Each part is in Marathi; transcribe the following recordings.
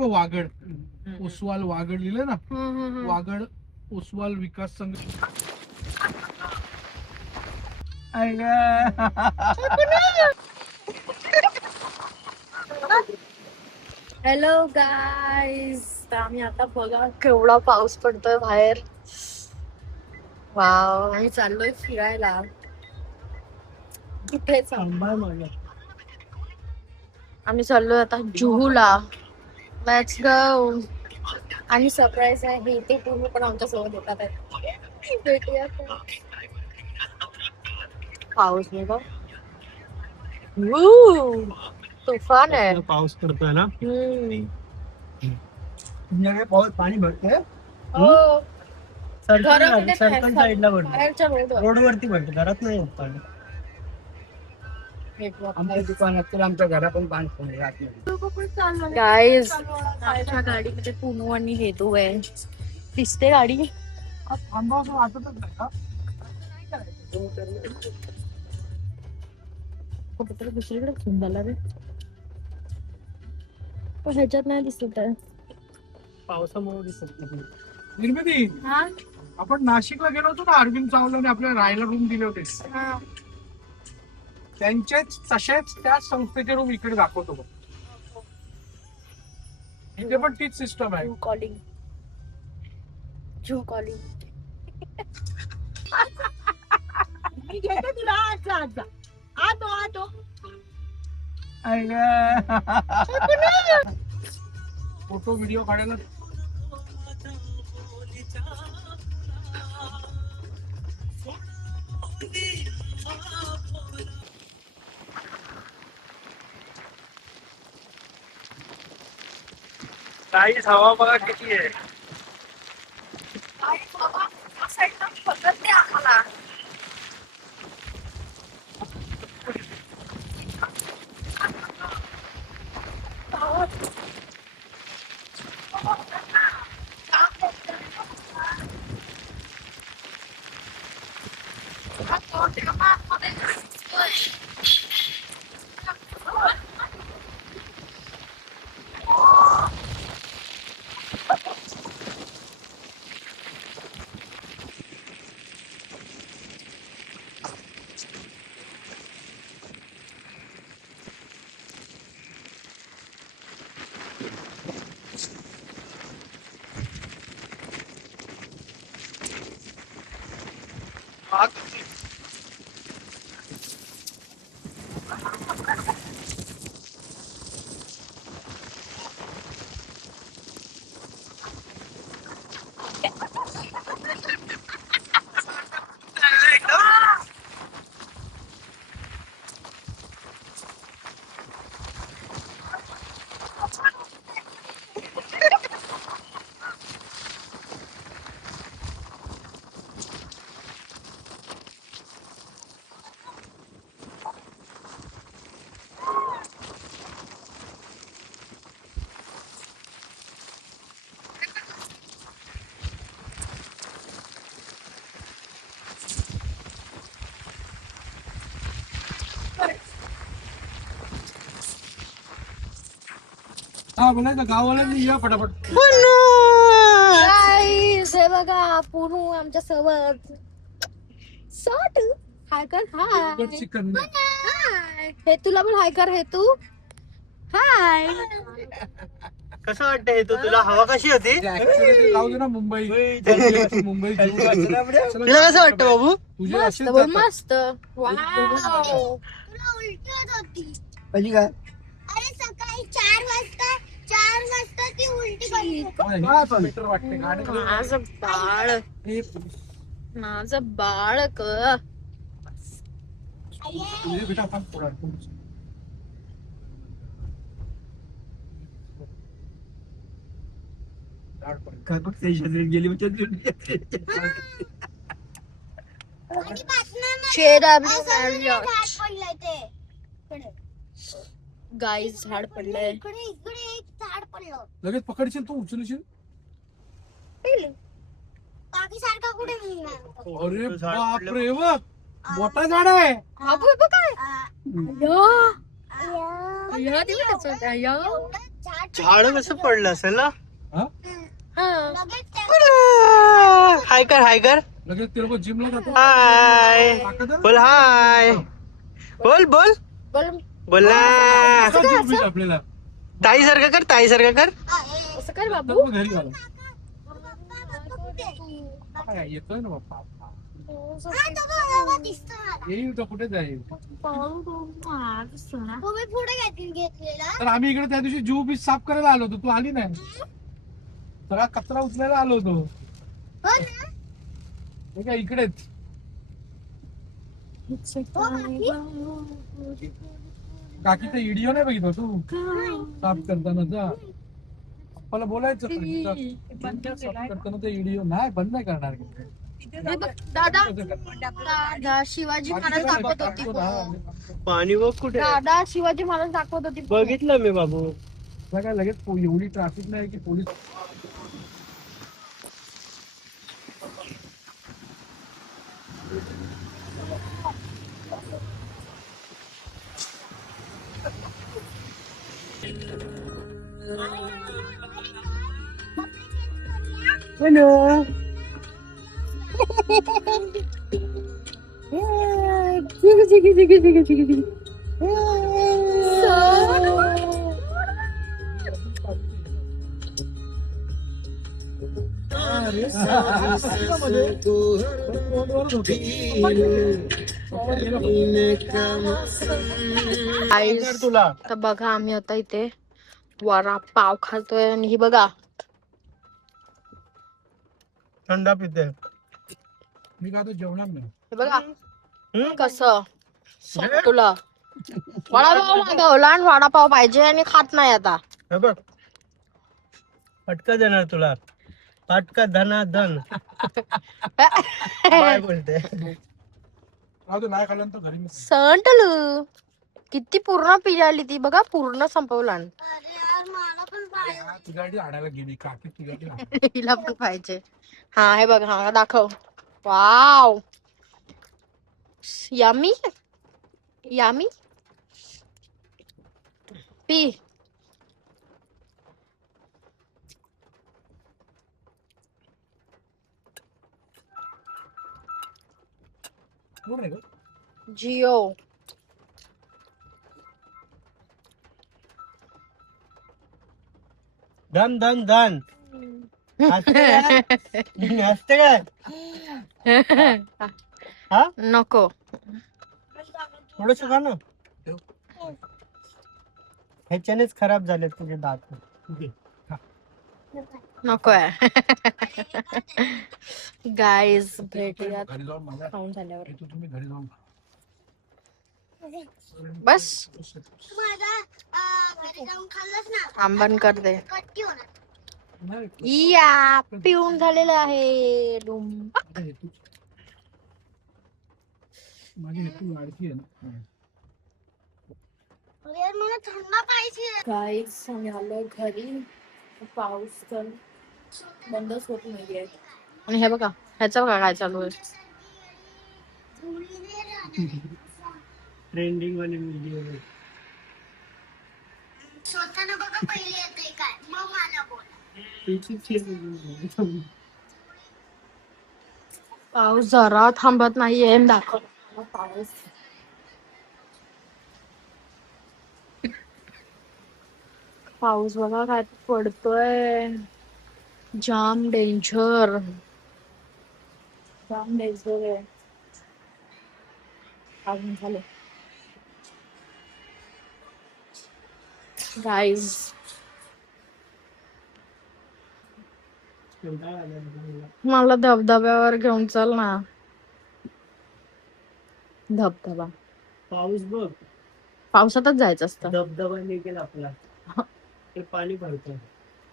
वागड ओसवाल वागड लिहिलं ना, वागड ओसवाल विकास संघ. हॅलो गाईज, आम्ही आता बघा केवढा पाऊस पडतोय बाहेर. वाव, आम्ही चाललोय फिरायला. कुठे आम्ही चाललोय आता जुहूला. Let's go. आणि सरप्राईज आहे हे, ते पूर्ण पण आमच्या सोबत येतात आहे. भेटूया. पाऊस बघा, तुफान आहे. पाऊस पडतोय ना. पाऊस पाणी भरतंय. हो, सर्कल साईडला बाहेरच्या रोडवरती भरतं, घरात नाही येत पाणी. आमच्या दुकानात आमच्या घरा पण पाणी गाईज, आमच्या गाडीमध्ये पुनू आणि हेतू आहे. दिसते गाडी. थांबावं वाटतच नाही का? कुठेतरी दुसरीकडे घेऊन झाला रे, पण ह्याच्यात नाही दिसत आहे. पावसामुळे दिसत नाही. निर्मिती, आपण नाशिकला गेलो होतो ना, अरविंद चावलाने आपल्याला राहायला रूम दिले होते. त्यांचेच तसेच त्याच संस्थेचे रूम इकडे दाखवतो बघ. इथे पण तीच सिस्टम आहे. Calling calling. मी घेते तुला. आतो फोटो व्हिडिओ काढायला. काहीच हवा बघा किती आहे. हा बोलायचं गावाला या फटाफट. हे बघा पुनू आमच्या सोबत. हाय कर. हाय चिकन. हे तुला पण हाय कर. हे तू हाय. कसं वाटतंय तू? तुला हवा कशी होती? जाऊ दे ना मुंबई. मुंबई तुला कसं वाटतं बाबू? मस्त मस्त. वाव. पहिली काय अरे सकाळी 4 वाजता ती उलटी करते. माझं बाळ, माझं बाळक. काय बघ ते शरीर गेली गाईज झाड पडलंय. इकडे एक झाड पडलं. लगेच पकडशील तू, उचलशील. बाकी सारखा कुठे मिळणार? अरे बापरे, बघ मोठा झाड आहे. काय झाड कसं पडलं असेल ना. हा? लगेच ते- हाय कर हाय कर. लगेच ते लोक जिमला जातात. हाय ताकद आहे ना? बोल. हाय बोल बोल बोल बोल ना. का gym होईल आपल्याला ताई सारखं कर ताई सारखं कर. असं कर तर बाबू. मग घरी घाला. पप्पा कुठे? काय येतोय ना बाप्पा. हा, तो बघा, दिसतो मला. येईल तो कुठे जाईल. तुम्ही पुढे घेतलेला तर आम्ही इकडे त्या दिवशी जीव बीच साफ करायला आलो होतो, तू आली नाही. सगळा कचरा उचलायला आलो होतो. हो ना? हे काय इकडेच. काकीचा व्हिडिओ नाही बघितला तू साफ करतानाचा. पप्पाला बोलायचं साफ करतानाचा व्हिडिओ नाही बंद नाही करणार. हे बघ, दादा दादा शिवाजी महाराज दाखवत होती बघ. पाणी बघ कुठे आहे. दादा शिवाजी महाराज दाखवत होती बघ. बघितलं मी बाबू. काय लगेच एवढी ट्रॅफिक नाही की पोलीस. Guys, तुला तर बघा आम्ही आता इथे वडा पाव खातोय आणि ही बघा थंडा पिते. मी का जेवणार नाही. हे बघा कसं तुला वडापाव मागवला आणि वडापाव पाहिजे आणि खात नाही आता. हे बघ फटका देणार तुला. फटका धना धन. काय बोलते. नाही खाल्ल्यानंतर घरी मी संटलू किती पूर्ण पिजाली ती बघा पूर्ण संपवला. अरे यार, मला पण पाहिजे. तुझ्यासाठी आणायला गेली काकी तुझ्यासाठी. हिला पण पाहिजे. हा हे बघ हा दाखव. वाव यामी यामी पी. जिओ धन धन धन. हसते काय. हा नको थोडस खा ना. ह्याच्यानेच खराब झाले तुझे दात. नको आहे. गाईज भेटूयात घरी जाऊन मला खाऊन झाल्यावर. तुम्ही घरी जाऊन बस तू माझा घरी जाऊन खाल्लंस ना, आंबन कर दे. कट्टी होणार. नाही या पिऊन झालेलं आहे डुम. माझी हेतू लाडकी आहे ना. अरे यार, मला थंड पाहिजे. गाईज आम्ही आलो घरी. पाऊस तर बंदच होत नाहीये. आणि हे बघा ह्याचं बघा काय चालू आहे. ट्रेंडिंग वाली व्हिडिओ. स्वतःनं बघा पहिले येतंय काय, मग मला बोला. पाऊस जरा थांबत नाहीये. दाखव पाऊस. पाऊस बघा काय पडतोय. जाम डेंजर आहे. अजून झालं गाईज. मला धबधब्यावर घेऊन चल ना. धबधबा पाऊस बघ. पावसातच जायचं असतं. धबधबा निघेल आपला. ते पाणी भरतं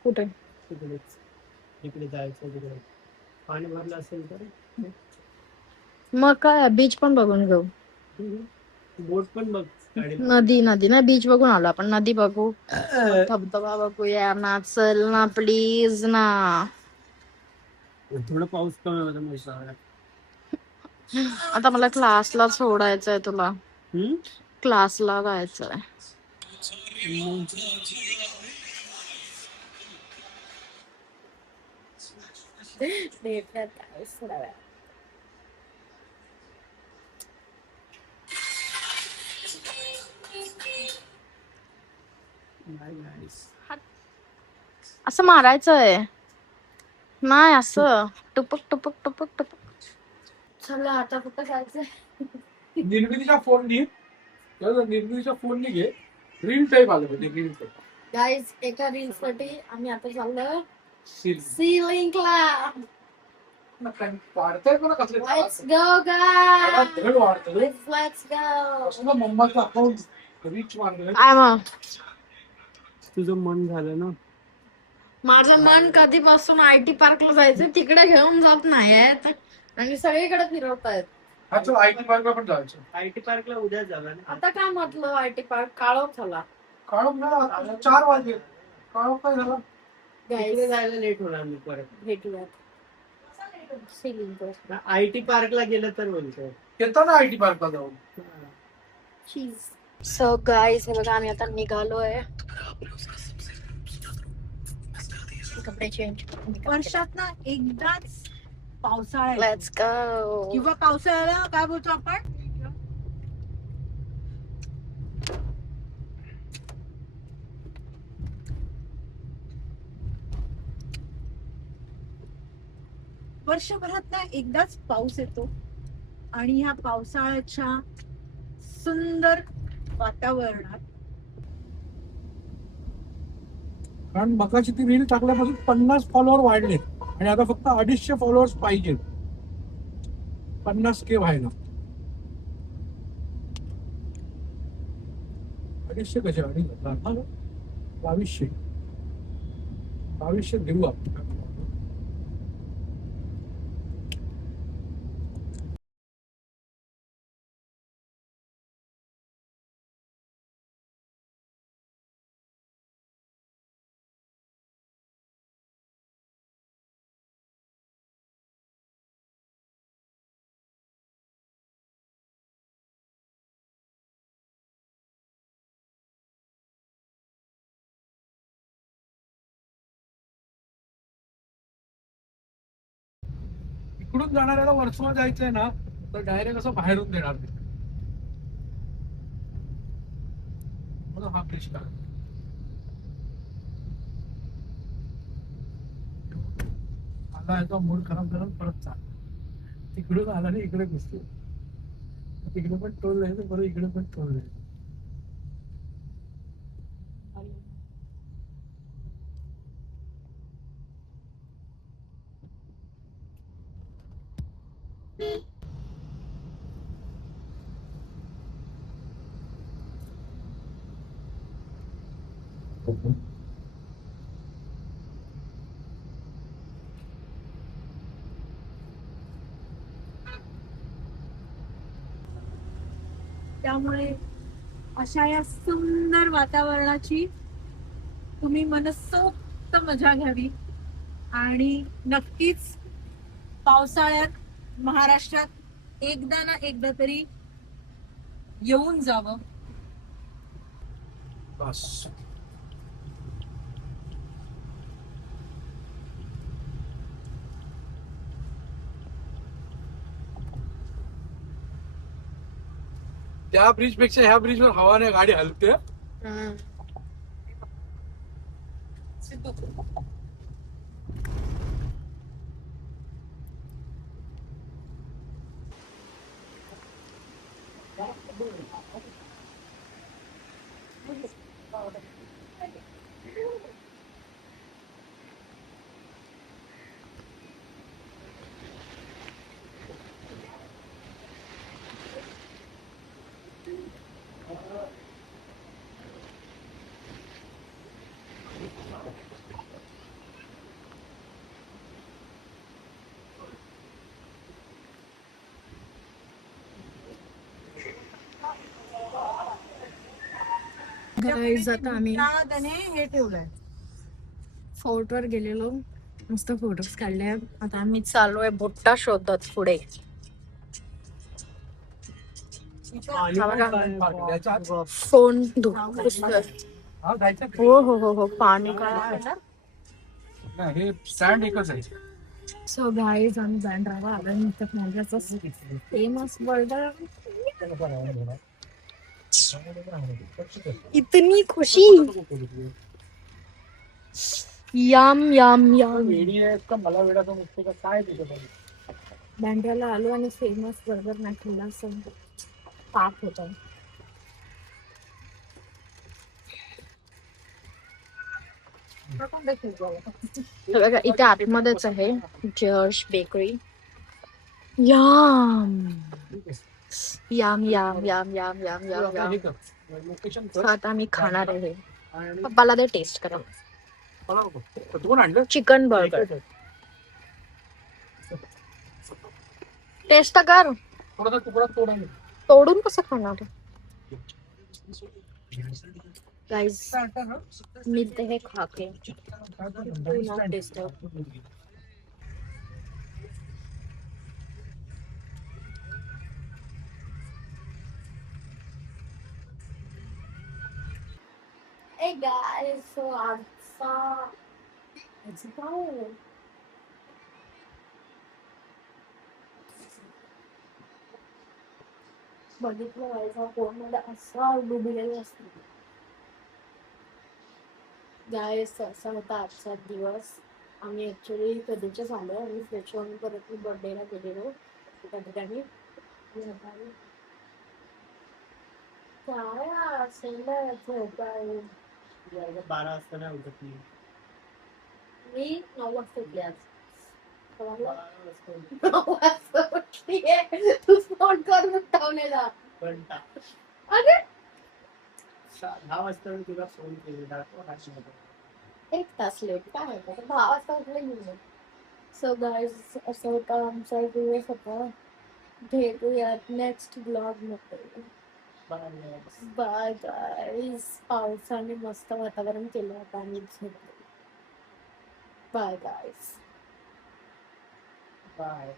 कुठे तिकडेच. तिकडे जायचं तिकडे पाणी भरलं असेल तर. मग काय बीच पण बघून घेऊ. बोट पण बघ. नदी ना बीच बघून आलो आपण. नदी बघू धबधबा बघूया ना. चल ना प्लीज ना. थोडं पाऊस कमी होता मग. आता मला क्लासला सोडायचंय. तुला क्लासला जायचंय. भेटण्यात काय थोड्या वेळात. असं मारायचंय नाही, असं टुपक टुपक टुपक टुपक. चला आता कुठं जायचंय? निर्मितीचा फोन घे, निर्मितीच्या फोन घे, रील टाईप आलं म्हणजे रील टाईप. गाईज एका रील साठी आम्ही आता चाललोय सीलिंगला. वाढतंय पण कसले लेट्स गो गाईज, धड वाढतं लेट्स गो. असं मम्माचं अकाउंट रीच मारलं. काय मग तुझं मन झालं ना. माझं मन कधीपासून IT पार्कला जायचं तिकडे घेऊन जात नाहीयेत आणि सगळीकडे फिरवतायत. हा चल IT पार्कला पण जायचं. IT पार्कला उद्या झाला ना. आता काय म्हटलं IT पार्क काळोख झाला. काळोख ना 4 वाजले. काळोख काय झाला? तिकडे गाईज जायला लेट होणार मी परत. भेटूयात सीलिंगवर. IT पार्कला गेलं तर बोलतोय. येताना IT पार्कला जाऊन. सो गाईज हे बघा आम्ही आता निघालोय. कपडे चेंज वर्षात ना एकदाच पावसाळा येतो. Let's go. किंवा पावसाळ्याला काय बोलतो आपण, वर्षभरात ना एकदाच पाऊस येतो आणि ह्या पावसाळ्याच्या सुंदर वातावरणात कारण मगाशी ती रील टाकल्यापासून 50 फॉलोअर वाढले आणि आता फक्त 250 फॉलोअर्स पाहिजे 50K व्हायला. 250 कशा 2200 देऊ आपण. इकडून जाणाऱ्याला वर्सोवा जायचंय ना तर डायरेक्ट असं बाहेरून देणार ते. म्हणून हा प्रश्न आला याचा मूड खराब झाला परत चाल. तिकडून आला आणि इकडे घुसतो. तिकडे पण टोल द्यायचं परत इकडे पण टोल द्यायचं. त्यामुळे अशा या सुंदर वातावरणाची तुम्ही मनसोक्त मजा घ्यावी आणि नक्कीच पावसाळ्यात महाराष्ट्रात एकदा ना एकदा तरी येऊन जावं. बस त्या ब्रिज पेक्षा ह्या ब्रिज वर हवाने गाडी हलते. गाईज आता आम्ही त्याने हे ठेवलंय. फोर्ट वर गेलेलो, मस्त फोटोज काढले. आता आम्ही चाललोय बुट्टा शोधत पुढे. फोन हा जायचं. हो हो हो हो पाणी काय नाही हे स्टँड एकच आहे. सो गाईज आम्ही बँड्राला आल्यानंतर माझ्याचा फेमस बर्गर. इतनी खुशी. M M M. वेडी आहे का मला वेडा समजते का काय तिथं बँड्राला आलो आणि फेमस बर्गर नाही खाल्ला असं पाप होत. बघा इथे आतमध्येच आहे जर्श bakery. Yum yum yum yum yum yum yum yum. Location So आता मी खाणार आहे. पप्पाला दे टेस्ट करा. तू कोण आणलं चिकन बर्गर टेस्ट कर. थोडासा तुकडा तोडा तोडून कसं खाणार गाईज. मी ते हे खाके टेस्ट. Hey guys, so आजचा बघितलं व्हायचा फोन मध्ये असा डुबलेला असतो. गाईस असा होता आजचा दिवस. आम्ही ऍक्च्युली कधीच आलो आणि फ्रेश होऊन परत मी बर्थडेला गेलेलो त्या ठिकाणी. काय असेल काय 12 वाजता नाही उठत मी. मी 9 वाजता उठले आज. 12 वाजता तू फोन करून उठवलेला. घंटा. अरे 10 वाजता मी तुला फोन केलेला. 1 तास लेट काय होतं 10 वाजता उठले गेलो. सो गाईज असं होता आमचा दिवस होता. भेटूयात नेक्स्ट ब्लॉग मध्ये. Bye guys. पावसाने मस्त वातावरण केलं होतं आणि झोपलो. Bye guys. बाय.